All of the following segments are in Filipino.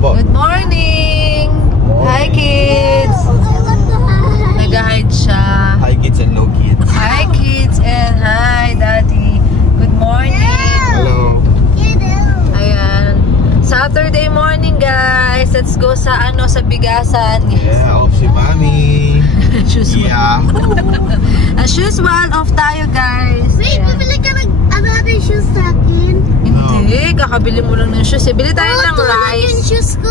Opo. Good morning! Hi kids! Nag-hide siya. Hi kids and low kids. Hi kids and hi daddy. Good morning! Hello. Ayan. Saturday morning guys. Let's go sa sa bigasan. Yeah, off si Mami. Shoes Yeah. As usual, off tayo guys. Wait, bibili ka ng another shoes sa akin? Hindi, kakabili mo lang ng shoes. Bili tayo ng rice. Yung shoes ko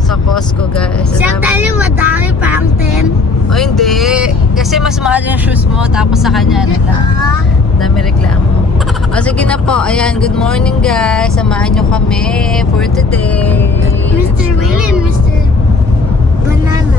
Sa Costco guys. Siya tayo madami pang 10. O hindi. Kasi mas mahal yung shoes mo. Tapos sa kanya lang. Dami reklamo. O sige na po. Ayan, good morning guys. Samahan nyo kami for today. Mr. William, Mr. Banana.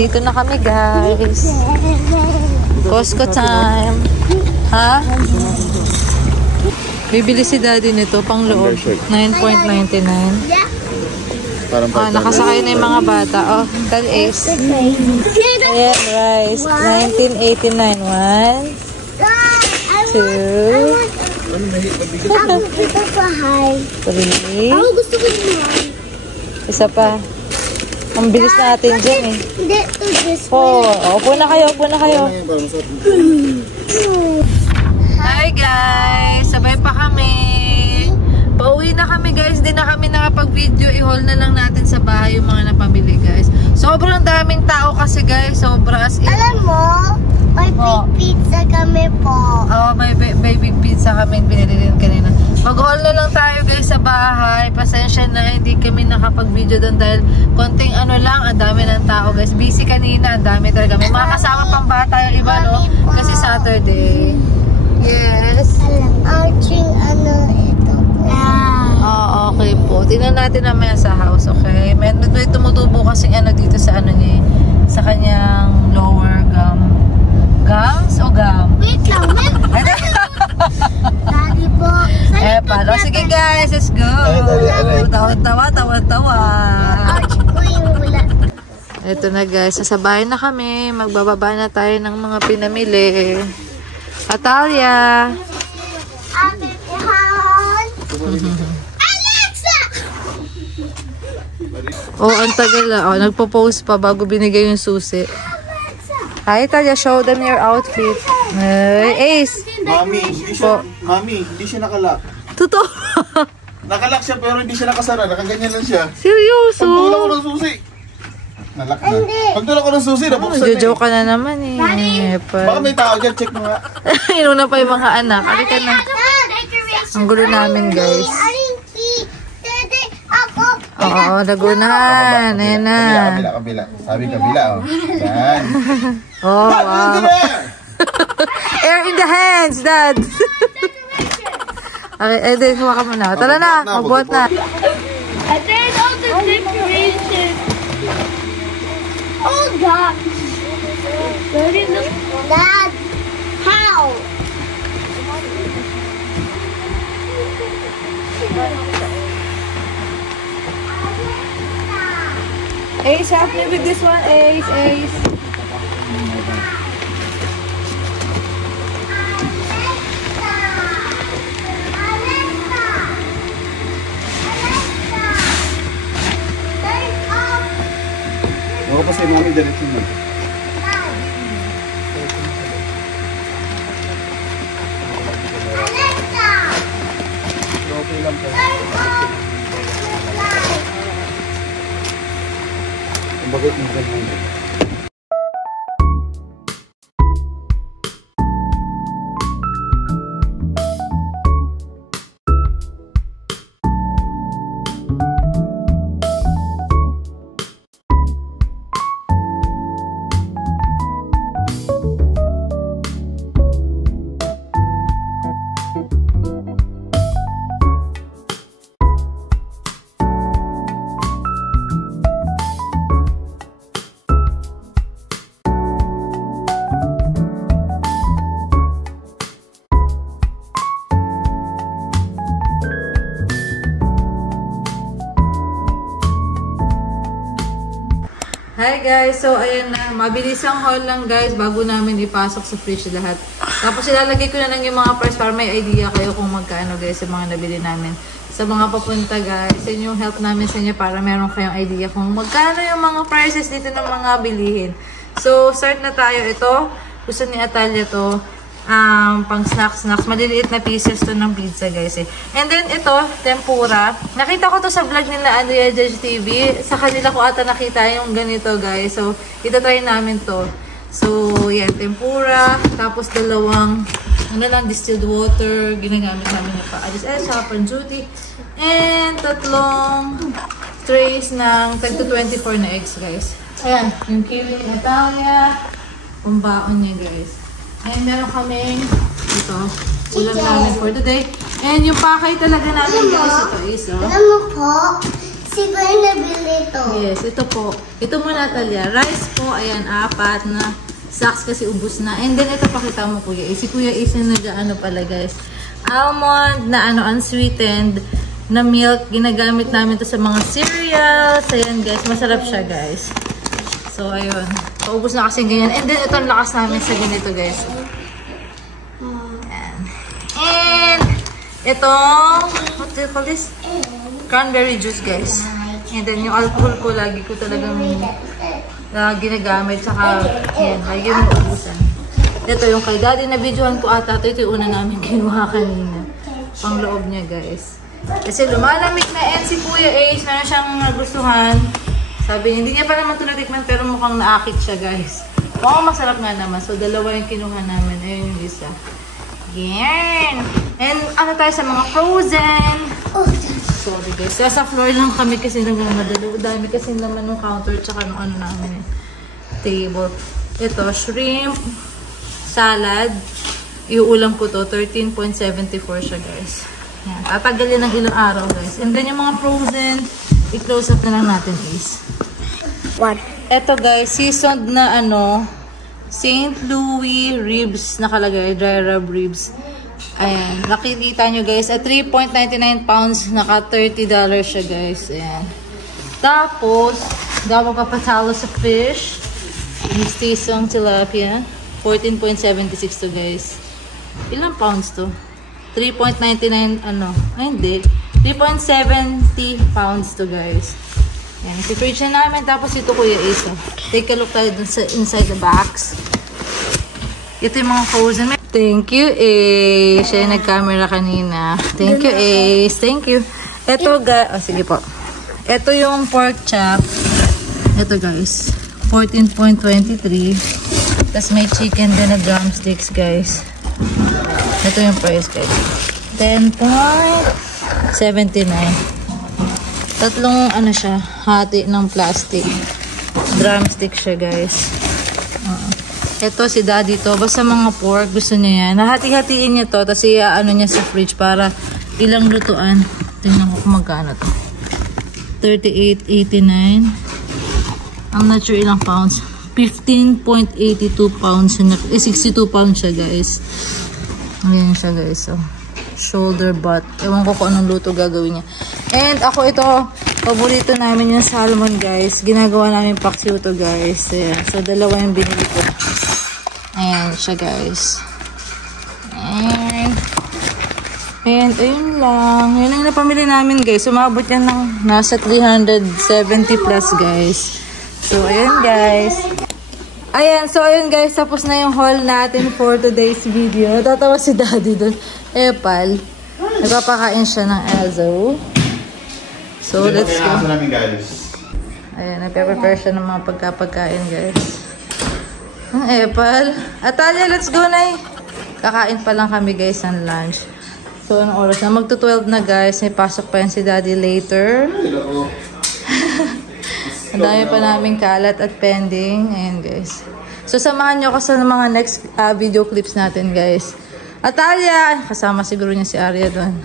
Dito na kami guys. Costco time. Ha? Bibili si daddy nito pang loob. 9.99. Nakasakay na yung mga bata. Oh, tell Ace. Ayan, rice. 1989. 1, 2, 3. Gusto ko naman. Isa pa. Ang bilis natin dyan eh. Hindi, to this one. Upo na kayo, upo na kayo. Hi guys! Sabay pa kami. Pauwi na kami guys. Hindi na kami nakapag-video. I-haul na lang natin sa bahay yung mga napamili guys. Sobrang daming tao kasi guys. Sobra as in. Alam mo, may big pizza kami po. Oo, may big pizza kami binili din kanina. Mag-haul na lang tayo guys sa bahay. Pasensya na, hindi kami nakapag-video doon dahil konting lang, ang dami ng tao guys. Busy kanina, ang dami talaga. May mga kasama pang bata yung iba, no? Kasi Saturday. Yes. Arching ito po. Okay po. Tingnan natin naman sa house, okay? May tumutubo kasi dito sa niya, sa kanyang lower gum. Gums o gum? Wait lang, Daddy po. Palo. Sige guys, let's go. Tawa-tawa. Arching ko yung wala. Ito na guys, sasabay na kami. Magbababa na tayo ng mga pinamili. Atalia! Alexa! Ang tagal na. Nagpo-post pa bago binigay yung susi. Hi Talia, show them your outfit. Ace! Mami, hindi siya nakalak. Totoo! Nakalak siya pero hindi siya nakasara. Nakaganyan lang siya. Seryoso? Pagtulak ko ng susi. Nalak na. Pagtulak ko ng susi, nabuksan na. Jojo ka na naman eh. Baka may tao dyan, check mo nga. Inuna pa yung mga anak. Halika na. Ang gulo namin guys. Oo, nagunahan. Ayan na. Kabila. Sabi kabila, oh. Yan. Wow. Air in the hands, Dad. Okay, then huwa ka muna. Tara na, magbuhat na. I did all the decorations. Oh God. Dad, how? Ace, help me with this one. Ace. Ako pa sa mami, diretso mo. Okay lang po. Hi guys! So ayan na, mabilis ang haul lang guys bago namin ipasok sa fridge lahat. Tapos ilalagay ko na lang yung mga price para may idea kayo kung magkano guys sa mga nabili namin. Sa mga papunta guys, sa inyong help namin sa inyo para meron kayong idea kung magkano yung mga prices dito ng mga bilihin. So start na tayo. Ito, gusto ni Atalia to. Pang snacks. Maliliit na pieces to ng pizza guys eh. And then ito, tempura. Nakita ko to sa vlog nila Andrea Judge TV. Sa kanila ko ata nakita yung ganito guys. So, itatry namin to. So, yan, tempura. Tapos dalawang, distilled water. Ginagamit namin yung paalis. Sa pan-duty. And tatlong trays ng 10 to 24 na eggs guys. Ayan, yung kiwi ni Atalia. Pambaon niya guys. And meron kaming ito, ulam namin for today. And yung pakay talaga namin guys, ito is Alam mo po, siguro nabili ito. Yes, ito po. Ito muna Talia. Rice po, ayan, 4 na sacks kasi ubus na. And then ito pakita mo Kuya Ace. Si Kuya Ace na nag-ano pala guys. Almond na unsweetened na milk. Ginagamit namin to sa mga cereals. Ayan guys, masarap siya guys. So, ayun. Paubos na kasi ganyan. And then, ito ang lakas namin sa ganito, guys. Ayan. And, itong, what do you call this? Cranberry juice, guys. And then, yung alcohol ko, lagi ko talagang ginagamit. Tsaka, yan, lagi yung maubusan. Ito, yung kay daddy na videohan ko ata. Ito yung una namin kinuha kanina. Pang loob niya, guys. Kasi lumalamig na and si Kuya Ace, meron siyang nagustuhan. Sabi, hindi niya pa naman ito natikman pero mukhang naakit siya guys. Oo, masarap nga naman. So, dalawa yung kinuha namin. Ayun yung isa. Yan! And ano tayo sa mga frozen? Sorry guys. Sa floor lang kami kasi nagmamadalo. Dami kasi naman ng counter tsaka ng ano namin eh. Table. Ito, shrimp, salad. Iuulam ko to. 13.74 siya guys. Yan. Tatagal yan ng ilang araw guys. And then yung mga frozen, i-close up na lang natin is. What? Ito guys, seasoned na St. Louis ribs nakalagay, dry rub ribs. Ayan, nakikita nyo guys, at 3.99 pounds, naka $30 siya guys. Ayan. Tapos, dapat papatalo sa fish. Mistizong tilapia, 14.76 to guys. Ilang pounds to? 3.99 ay hindi. 3.70 pounds to guys. Yan, si-fridge na namin. Tapos ito Kuya Ace. Take a look tayo dun sa inside the box. Ito yung mga frozen. Thank you Ace. Siya yung nag-camera kanina. Thank you Ace. Thank you. Ito guys. Oh, sige po. Ito yung pork chop. Ito guys. 14.23. Tapos may chicken din na drumsticks guys. Ito yung price guys. 10.79. Tatlong siya, hati ng plastic. Drumstick siya, guys. Ito si daddy to. Basta mga pork, gusto niya yan. Nahati-hatiin niya to, tapos niya sa fridge para ilang lutuan. Tingnan ko kung magkano to. 38.89. I'm not sure ilang pounds. 15.82 pounds. 62 pounds siya, guys. Ayan siya, guys. So, shoulder butt. Ewan ko kung anong luto gagawin niya. And ako ito, paborito namin yung salmon guys. Ginagawa namin paksiw to guys. Ayan. So, dalawa yung binili ko. Ayan siya guys. And ayun lang. Yun lang napamili namin guys. Sumabot yan ng nasa 370 plus guys. So, ayun guys. Ayan, so ayun guys. Tapos na yung haul natin for today's video. Natatawa si daddy doon. Epal. Nagpapakain siya ng azo. So, let's go. Ayan, nagpe-prepare siya ng mga pagkain, guys. Ang apple. Atalia, let's go na. Kakain pa lang kami, guys, ng lunch. So, anong oras na? Magto-12 na, guys. May pasok pa yan si Daddy later. Ang dami pa namin kalat at pending. Ayan, guys. So, samahan nyo ako sa mga next video clips natin, guys. Atalia! Kasama siguro niya si Arya doon.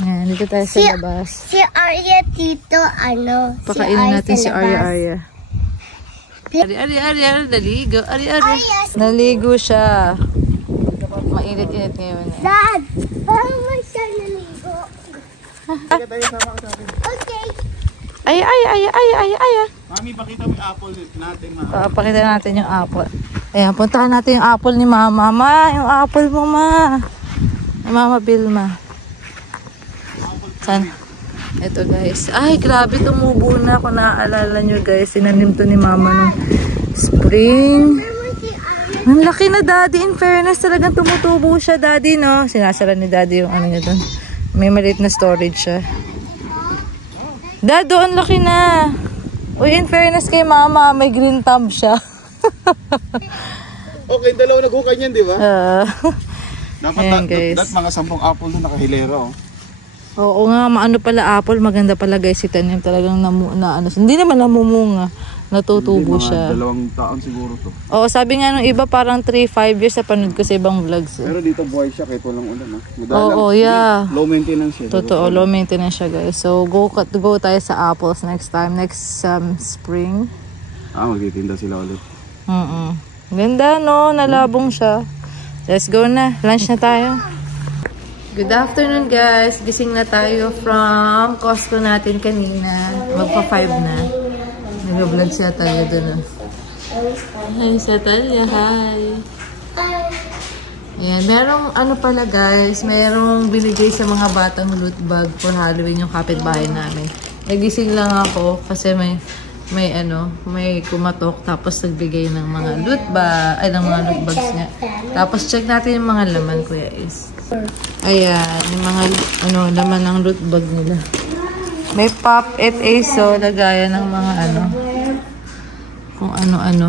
Ayan, dito tayo sa labas. Si Arya dito, ano? Pakainin natin si Arya. Arya, naligo. Arya. Naligo siya. Mainit-init ngayon. Dad, paano mo siya naligo? Okay. Ay. Mami, pakita mo yung apple natin, ma. Pakita natin yung apple. Ayan, puntahan natin yung apple ni Mama. Mama, yung apple mo, Ma. Mama Vilma. Saan? Ito, guys. Ay, grabe, tumubo na. Kung naaalala nyo, guys, sinanim to ni Mama nung spring. Ang laki na, Daddy. In fairness, talagang tumutubo siya, Daddy, no? Sinasara ni Daddy yung ano niya doon. May maliit na storage siya. Dado, ang laki na. Uy, in fairness kay Mama, may green thumb siya. Okay, dalawa naghukan yan, di ba? Dapat mga 10 apple doon nakahilera, oh. Oo nga, maano pala apple, maganda pala guys, itanim talagang hindi naman namumunga, natutubo siya. 2 taon siguro to. Oo, sabi nga nung iba parang 3-5 years sa panood ko sa ibang vlogs. Pero dito buhay siya kahit walang ulan, ha? Oo, yeah. Low maintenance siya. Totoo, low maintenance siya guys. So, go tayo sa apples next time, next spring. Magtitinda sila ulit. Ganda no, nalabong siya. Let's go na, lunch na tayo. Good afternoon guys, gising na tayo from Costco natin kanina. Magpa-5 na. Nag-vlog si Atalia doon. Hi si Atalia, hi. Ayan, merong ano pala guys, merong binigay sa mga batang loot bag for Halloween yung kapitbahay namin. Nagising lang ako kasi may kumatok tapos nagbigay ng mga loot bags niya. Tapos check natin yung mga laman, Kuya Is. Ayan, yung mga laman ng loot bag nila. May Pop It Aso, lagayan ng mga kung ano-ano.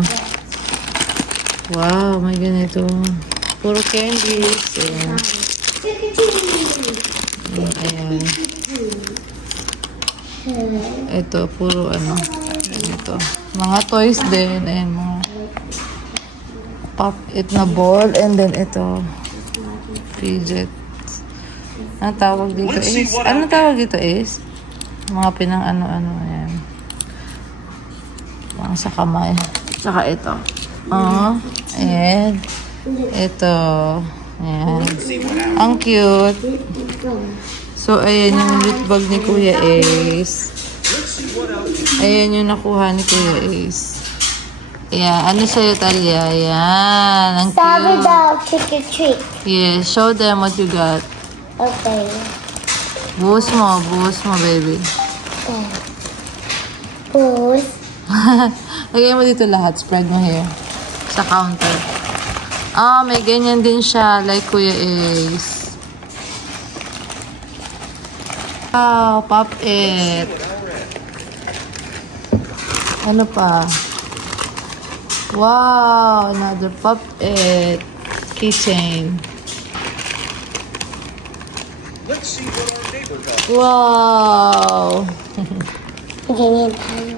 Wow, may ganito. Puro candies. Ayan. Ayan. Ito, puro ito. Mga toys din. Ayan, mga Pop It na ball. And then ito. Fidget. Anong tawag dito is? Anong tawag dito is? Mga pinang ayan. Mga sa kamay. Tsaka ito. Ayan. Ito. Ayan. Ang cute. So, ayan yung loot bag ni Kuya Ace. Ayan yung nakuha ni Kuya Ace. Ayan. Ano sa'yo, Talia? Ayan. Ang cute. Sabi daw, trick or treat. Yes. Show them what you got. Okay. Buhos mo, baby. Buhos. Lagay mo dito lahat. Spread mo here. Sa counter. May ganyan din siya. Like Kuya Ace. Wow, Pop It. Ano pa? Wow, another Pop It. Keychain. Wow. Ganyan tayo.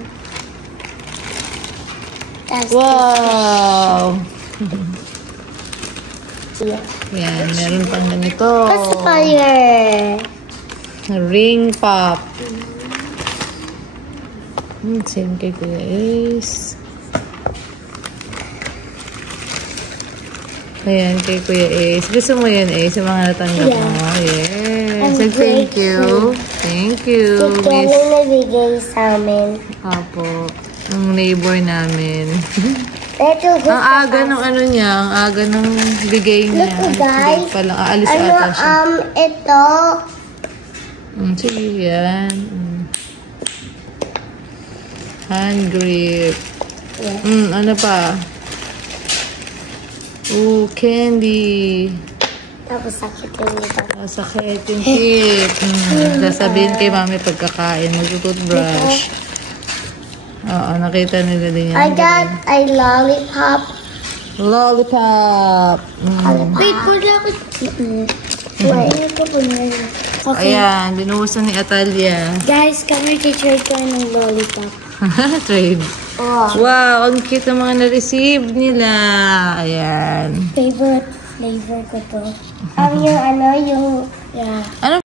Wow. Yan, meron pang ganito. Pacifier. Ring pop. Same kay Kuya Ace. Ayan, kay Kuya Ace. Gusto mo yan, Ace? Yung mga natanggap mo? Yes. So, thank you. Thank you, Miss. Ito nabigay sa amin. Apo. Yung neighbor namin. Ito, Ang aga ng niya. Ang aga ng bigay niya. Look, guys. Palang aalis ata siya. Ito. Sige, yan. Hand grip. Ano pa? Candy. Tapos sakit yung ito. Sakit yung tip. Sasabihin kay mami pagkakain. Mag-toothbrush. Oo, nakita nila din yan. I got a lollipop. Lollipop. Wait, pwede ako. Wait, ko po na yun. Okay. Ayan, binuhusan ni Atalia. Guys, kami teacher ko ng lollipop. Trade. Oh. Wow, ang cute ng mga na-receive nila. Ayan. Favorite flavor ko to. Yung yeah. Ano